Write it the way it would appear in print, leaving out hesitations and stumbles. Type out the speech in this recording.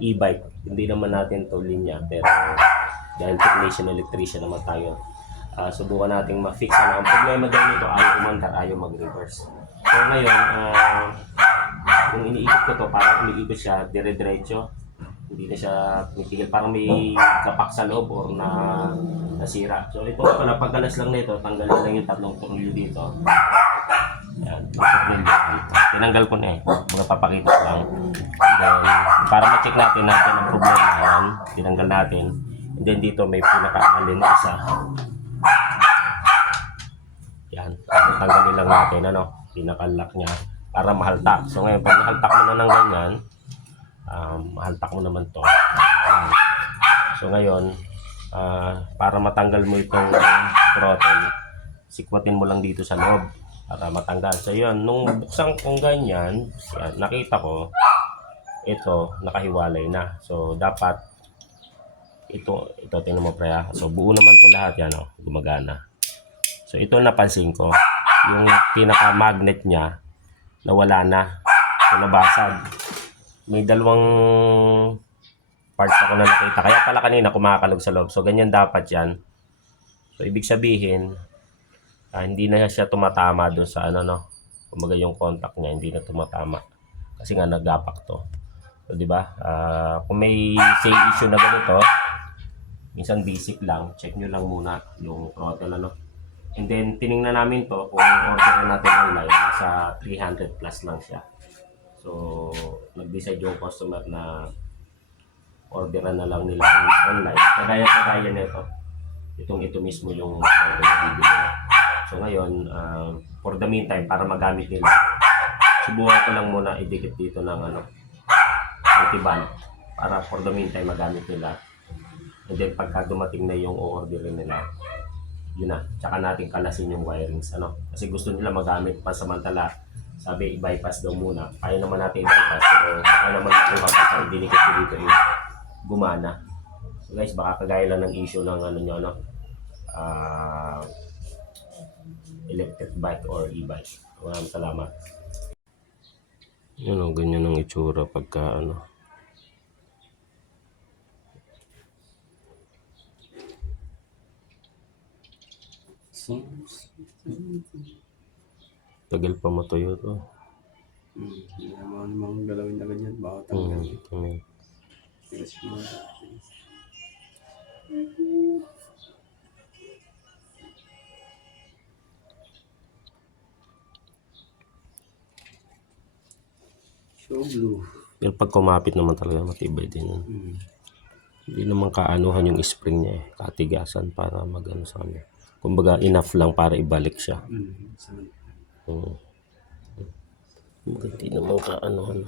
e-bike. Hindi naman natin to linya, pero dahil technician electrician naman tayo, subukan nating ma-fix. Ang problema daw nito, ayaw umandar, ayaw mag-reverse. So ngayon, yung iniikot ko to, parang umiikot siya dire-diretso. Hindi na siya tumitigil, parang may kapak sa loob or nasira. So ito pala, pagkalas lang nito, tanggalin lang yung tatlong tornilyo dito. Yan, tinanggal ko na eh. Magpapakita ko lang. And then, para ma-check natin ang problema yan, tinanggal natin. And then dito may pinaka-alin na isa. Yan, tanggalin lang natin, pinaka-lock niya para mahaltak. So ngayon, pag nahaltak mo na ng ganyan, mahaltak mo naman to. So ngayon, para matanggal mo itong throttle, sikwatin mo lang dito sa loob para matanggal. So yun, nung buksan kong ganyan, yan, nakita ko ito nakahiwalay na. So dapat ito tingnan mo pre. So buo naman to lahat yan, gumagana. So ito napansin ko, yung pinaka magnet niya nawala na. So nabasag. May dalawang parts ako na nakita. Kaya pala kanina kumakalog sa loob. So ganyan dapat yan. So ibig sabihin, hindi na siya tumatama doon sa kumbaga yung contact niya hindi na tumatama kasi nga nagapak to. So di ba? Kung may same issue na ganito, minsan basic lang, check nyo lang muna yung throttle and then tiningnan namin to, kung order natin online sa 300 plus lang siya. So nag-decide yung customer na orderan na lang nila online. Kagaya nito, ito mismo yung order na bibili na. So ngayon, for the meantime, para magamit nila, subukan ko lang muna idikit dito ng anti-band para for the meantime magamit nila. And then pagka dumating na yung orderin nila, yun na, tsaka natin kalasin yung wirings. Kasi gusto nila magamit pansamantala. Sabi, i-bypass daw muna. Kaya naman natin i-bypass. Pero baka naman makuha pagka idinikit ko dito gumana. So guys, baka kagaya lang ng issue ng electric bike or e-bike. Maraming salamat. Yun ganyan ang itsura pagka tagal pa matuyo to. Hindi naman galawin na ganyan. Baka tanggal. Tigas mo. So blue. Pero pag kumapit naman talaga matibay din yun. Hindi naman kaanuhan yung spring niya katigasan para magano sa kanya. Kumbaga enough lang para ibalik siya. Hindi naman kaanuhan.